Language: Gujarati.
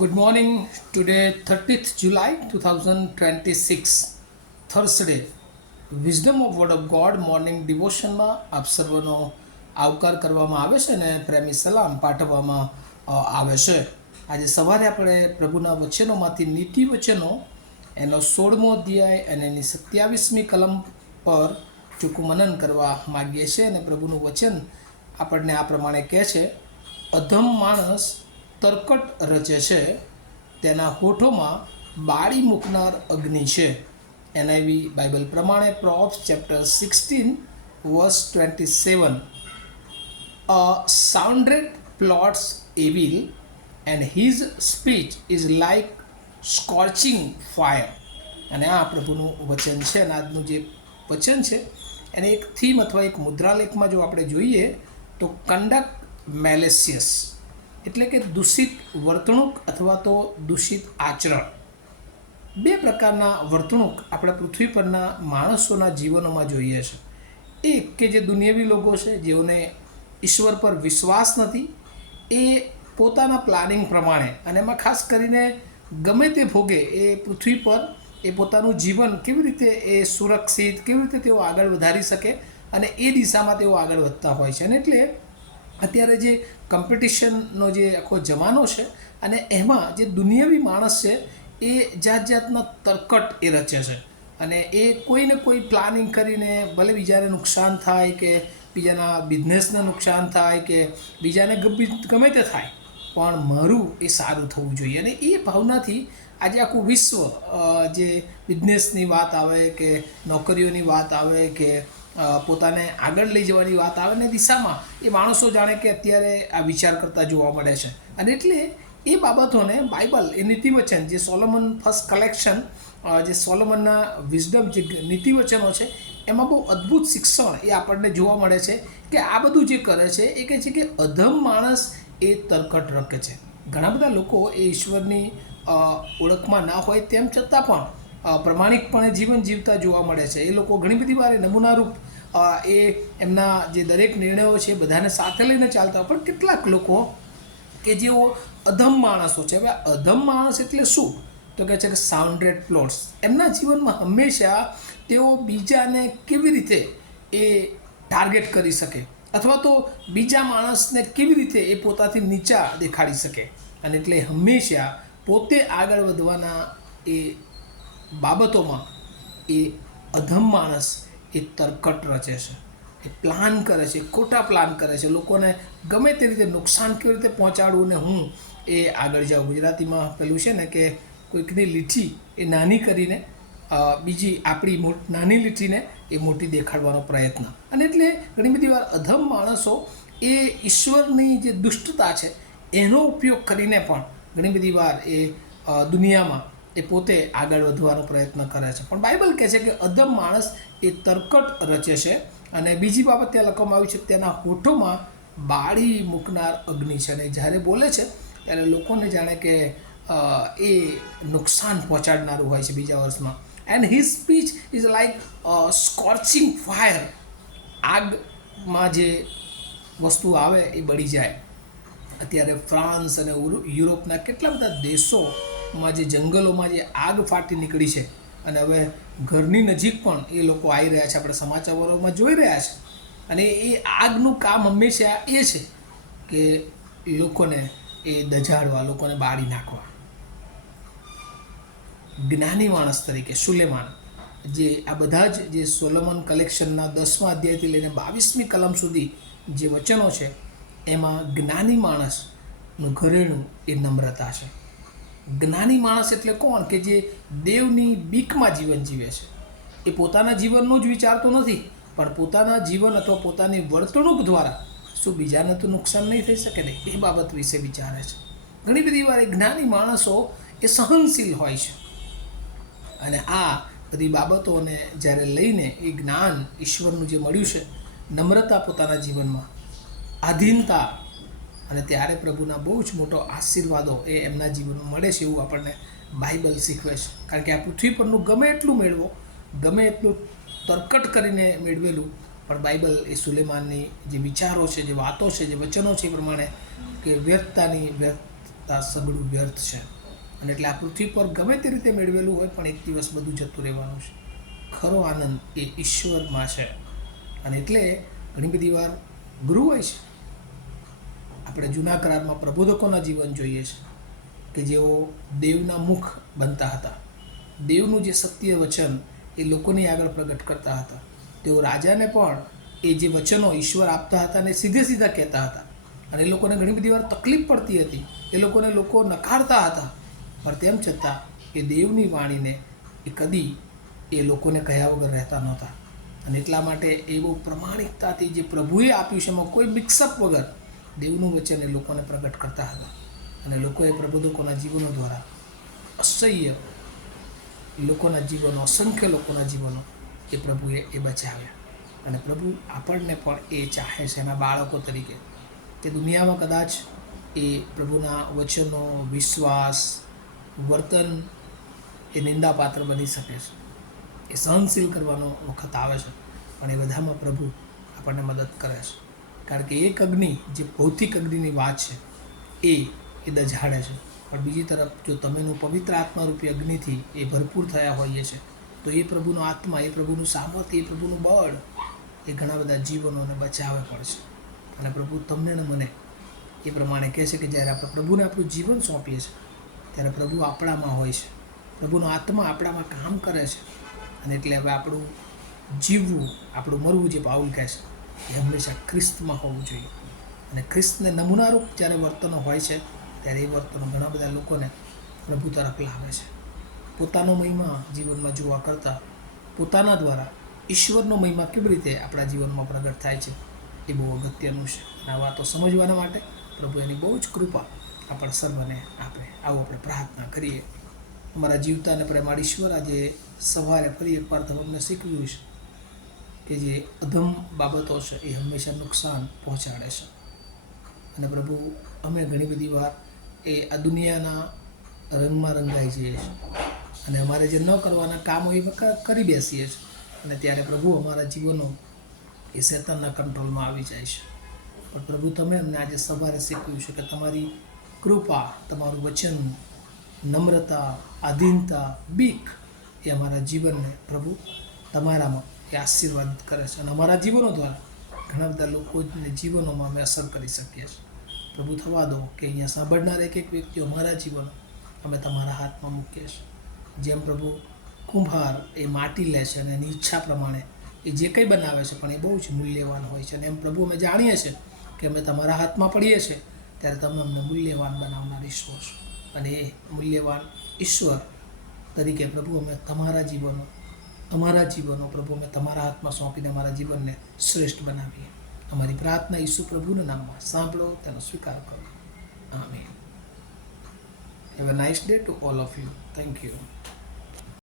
Good morning. Today, 30th July 2026, Thursday. Wisdom of word of God morning ડિવોશનમાં આપ સર્વનો આવકાર કરવામાં આવે છે અને પ્રેમી સલામ પાઠવવામાં આવે છે. આજે સવારે આપણે પ્રભુના વચનોમાંથી નીતિ વચનો એનો 16મો અધ્યાય અને એની 27મી કલમ પર ટૂંકું મનન કરવા માગીએ છીએ. અને પ્રભુનું વચન આપણને આ પ્રમાણે કહે છે, અધમ માણસ તરકટ રચે છે, તેના હોઠોમાં બાળી મૂકનાર અગ્નિ છે. એનઆઈવી બાઇબલ પ્રમાણે Proverbs chapter 16 verse 27, a scoundrel plots evil and his speech is like scorching fire. અને આ પ્રભુનું વચન છે. અને આજનું જે વચન છે એને એક થીમ અથવા એક મુદ્રાલેખમાં જો આપણે જોઈએ તો કન્ડક્ટ મેલેસિયસ એટલે કે દૂષિત વર્તણૂક અથવા તો દૂષિત આચરણ. બે પ્રકારના વર્તણૂક આપણે પૃથ્વી પરના માણસોના જીવનોમાં જોઈએ છે. એક કે જે દુનિયાવી લોકો છે, જેઓને ઈશ્વર પર વિશ્વાસ નથી, એ પોતાના પ્લાનિંગ પ્રમાણે અને એમાં ખાસ કરીને ગમે તે ભોગે એ પૃથ્વી પર એ પોતાનું જીવન કેવી રીતે એ સુરક્ષિત, કેવી રીતે તેઓ આગળ વધારી શકે અને એ દિશામાં તેઓ આગળ વધતા હોય છે. અને એટલે અત્યારે જે કોમ્પિટિશનનો જે આખો જમાનો છે અને એમાં જે દુનિયાવી માણસ છે એ જાત જાતના તરકટ એ રચે છે અને એ કોઈને કોઈ પ્લાનિંગ કરીને ભલે બીજાને નુકસાન થાય કે બીજાના બિઝનેસને નુકસાન થાય કે બીજાને ગમે તે થાય, પણ મારું એ સારું થવું જોઈએ. અને એ ભાવનાથી આજે આખું વિશ્વ, જે બિઝનેસની વાત આવે કે નોકરીઓની વાત આવે કે પોતાને આગળ લઈ જવાની વાત આવે ને દિશામાં એ માણસો જાણે કે અત્યારે આ વિચાર કરતા જોવા મળે છે. અને એટલે એ બાબતોને બાઇબલ, એ નીતિવચન, જે સોલોમન ફર્સ્ટ કલેક્શન, જે સોલોમનના વિઝડમ, જે નીતિવચનો છે, એમાં બહુ અદ્ભુત શિક્ષણ એ આપણને જોવા મળે છે કે આ બધું જે કરે છે એ કહે છે કે અધમ માણસ એ તરકટ રખે છે. ઘણા બધા લોકો એ ઈશ્વરની ઓળખમાં ના હોય તેમ છતાં પણ પ્રમાણિકપણે જીવન જીવતા જોવા મળે છે. એ લોકો ઘણી બધી વાર નમૂનારૂપ એ એમના જે દરેક નિર્ણયો છે બધાને સાથે લઈને ચાલતા હોય, પણ કેટલાક લોકો કે જેઓ અધમ માણસો છે. હવે અધમ માણસ એટલે શું? તો કહે છે કે સાઉન્ડેડ પ્લોટ્સ. એમના જીવનમાં હંમેશા તેઓ બીજાને કેવી રીતે એ ટાર્ગેટ કરી શકે અથવા તો બીજા માણસને કેવી રીતે એ પોતાથી નીચા દેખાડી શકે. અને એટલે હંમેશા પોતે આગળ વધવાના એ બાબતોમાં એ અધમ માણસ એ તરકટ રચે છે, એ પ્લાન કરે છે, ખોટા પ્લાન કરે છે, લોકોને ગમે તે રીતે નુકસાન કેવી રીતે પહોંચાડવું ને હું એ આગળ જાઉં. ગુજરાતીમાં પેલું છે ને કે કોઈકની લીઠી એ નાની કરીને બીજી આપણી નાની લીટીને એ મોટી દેખાડવાનો પ્રયત્ન. અને એટલે ઘણી બધી વાર અધમ માણસો એ ઈશ્વરની જે દુષ્ટતા છે એનો ઉપયોગ કરીને પણ ઘણી બધી વાર એ દુનિયામાં એ પોતે આગળ વધવાનો પ્રયત્ન કરે છે. પણ બાઇબલ કહે છે કે અધમ માણસ એ તરકટ રચે છે. અને બીજી બાબત ત્યાં લખવામાં આવી છે, તેના હોઠોમાં બાળી મૂકનાર અગ્નિ છે. અને જ્યારે બોલે છે ત્યારે લોકોને જાણે કે એ નુકસાન પહોંચાડનારું હોય છે બીજા વર્ષમાં. And his speech is like scorching fire. આગમાં જે વસ્તુ આવે એ બળી જાય. અત્યારે ફ્રાન્સ અને યુરોપના કેટલા બધા દેશોમાં જે જંગલોમાં જે આગ ફાટી નીકળી છે અને હવે ઘરની નજીક પણ એ લોકો આવી રહ્યા છે, આપણે સમાચારોમાં જોઈ રહ્યા છે. અને એ આગનું કામ હંમેશા એ છે કે લોકોને એ દજાડવા, લોકોને બાળી નાખવા. જ્ઞાની માણસ તરીકે સુલેમાન, જે આ બધા જ જે સોલોમન કલેક્શનના 10મા અધ્યાયથી લઈને 22મી કલમ સુધી જે વચનો છે એમાં જ્ઞાની માણસનું ઘરેણું એ નમ્રતા છે. જ્ઞાની માણસ એટલે કોણ? કે જે દેવની બીકમાં જીવન જીવે છે. એ પોતાના જીવનનું જ વિચારતો નથી, પણ પોતાના જીવન અથવા પોતાની વર્તણૂક દ્વારા શું બીજાને તો નુકસાન નહીં થઈ શકે ને એ બાબત વિશે વિચારે છે. ઘણી બધી વાર એ જ્ઞાની માણસો એ સહનશીલ હોય છે. અને આ બધી બાબતોને જ્યારે લઈને એ જ્ઞાન ઈશ્વરનું જે મળ્યું છે, નમ્રતા પોતાના જીવનમાં, આધીનતા, અને ત્યારે પ્રભુના બહુ જ મોટો આશીર્વાદો એ એમના જીવનમાં મળે છે એવું આપણને બાઇબલ શીખવે છે. કારણ કે આ પૃથ્વી પરનું ગમે એટલું મેળવો, ગમે એટલું તરકટ કરીને મેળવેલું, પણ બાઇબલ એ સુલેમાનની જે વિચારો છે, જે વાતો છે, જે વચનો છે એ પ્રમાણે કે વ્યર્થતાની વ્યર્થ કરતાં સઘળું વ્યર્થ છે. અને એટલે આ પૃથ્વી પર ગમે તે રીતે મેળવેલું હોય પણ એક દિવસ બધું જતું રહેવાનું છે. ખરો આનંદ એ ઈશ્વરમાં છે. અને એટલે ઘણી બધી વાર ગુરુ હોય છે. આપણે જૂના કરારમાં પ્રબોધકોના જીવન જોઈએ છે કે જેઓ દેવના મુખ બનતા હતા. દેવનું જે સત્ય વચન એ લોકોની આગળ પ્રગટ કરતા હતા. તેઓ રાજાને પણ એ જે વચનો ઈશ્વર આપતા હતા ને સીધે સીધા કહેતા હતા. અને એ લોકોને ઘણી બધી વાર તકલીફ પડતી હતી. એ લોકોને લોકો નકારતા હતા. પણ તેમ છતાં એ દેવની વાણીને એ કદી એ લોકોને કહ્યા વગર રહેતા નહોતા. અને એટલા માટે એ બહુ પ્રમાણિકતાથી જે પ્રભુએ આપ્યું છે એમાં કોઈ મિક્સઅપ વગર દેવનું વચન એ લોકોને પ્રગટ કરતા હતા. અને લોકોએ પ્રબોધકોના જીવનો દ્વારા અસહ્ય લોકોના જીવનો, અસંખ્ય લોકોના જીવનો એ પ્રભુએ એ બચાવ્યા. અને પ્રભુ આપણને પણ એ ચાહે છે એના બાળકો તરીકે કે દુનિયામાં કદાચ એ પ્રભુના વચનો, વિશ્વાસ, વર્તન એ નિંદાપાત્ર બની શકે છે. એ સહનશીલ કરવાનો વખત આવે છે. પણ એ બધામાં પ્રભુ આપણને મદદ કરે છે. કારણ કે એક અગ્નિ જે ભૌતિક અગ્નિની વાત છે એ દઝાડે છે. પણ બીજી તરફ જો તમેનું પવિત્ર આત્મારૂપી અગ્નિથી એ ભરપૂર થયા હોઈએ છે તો એ પ્રભુનો આત્મા, એ પ્રભુનું સામર્થ્ય, એ પ્રભુનું બળ એ ઘણા બધા જીવનોને બચાવે પડશે. અને પ્રભુ તમને ને મને એ પ્રમાણે કહે છે કે જ્યારે આપણે પ્રભુને આપણું જીવન સોંપીએ છીએ ત્યારે પ્રભુ આપણામાં હોય છે. પ્રભુનો આત્મા આપણામાં કામ કરે છે. અને એટલે હવે આપણું જીવવું, આપણું મરવું, જે પાઉલ કહે છે, એ હંમેશા ખ્રિસ્તમાં હોવું જોઈએ. અને ખ્રિસ્તને નમૂનારૂપ જ્યારે વર્તનો હોય છે ત્યારે એ વર્તનો ઘણા બધા લોકોને પ્રભુ તરફ લાવે છે. પોતાનો મહિમા જીવનમાં જોવા કરતાં પોતાના દ્વારા ઈશ્વરનો મહિમા કેવી રીતે આપણા જીવનમાં પ્રગટ થાય છે એ બહુ અગત્યનું છે. અને આ વાતો સમજવાના માટે પ્રભુ એની બહુ જ કૃપા આપણા સર્વને આપે. આવો આપણે પ્રાર્થના કરીએ. અમારા જીવતા અને પ્રેમાળ ઈશ્વર, આજે સવારે ફરી એકવાર તમને શીખવ્યું છે કે જે અધમ બાબતો છે એ હંમેશા નુકસાન પહોંચાડે છે. અને પ્રભુ, અમે ઘણી બધી વાર એ આ દુનિયાના રંગમાં રંગાઈ જઈએ છીએ અને અમારે જે ન કરવાના કામો એ કરી બેસીએ છીએ. અને ત્યારે પ્રભુ અમારા જીવનો એ શેતાનના કંટ્રોલમાં આવી જાય છે. પણ પ્રભુ, તમે અમને આજે સવારે શીખવ્યું છે કે તમારી કૃપા, તમારું વચન, નમ્રતા, આધીનતા, બીક એ અમારા જીવનને પ્રભુ તમારામાં એ આશીર્વાદિત કરે છે. અને અમારા જીવનો દ્વારા ઘણા બધા લોકોને જીવનોમાં અમે અસર કરી શકીએ છીએ. પ્રભુ, થવા દો કે અહીંયા સાંભળનાર એક એક વ્યક્તિઓ અમારા જીવનો અમે તમારા હાથમાં મૂકીએ છીએ. જેમ પ્રભુ કુંભાર એ માટી લે છે અને એની ઈચ્છા પ્રમાણે એ જે કંઈ બનાવે છે પણ એ બહુ જ મૂલ્યવાન હોય છે. અને એમ પ્રભુ, અમે જાણીએ છીએ કે અમે તમારા હાથમાં પડીએ છીએ ત્યારે તમે અમને મૂલ્યવાન બનાવનાર ઈશ્વર છો. અને એ મૂલ્યવાન ઈશ્વર તરીકે પ્રભુ, અમે અમારા જીવનો પ્રભુ અમે તમારા હાથમાં સોંપીને અમારા જીવનને શ્રેષ્ઠ બનાવીએ. અમારી પ્રાર્થના ઈસુ પ્રભુના નામમાં સાંભળો, તેનો સ્વીકાર કરો. Amen. Have a nice day to all of you. Thank you.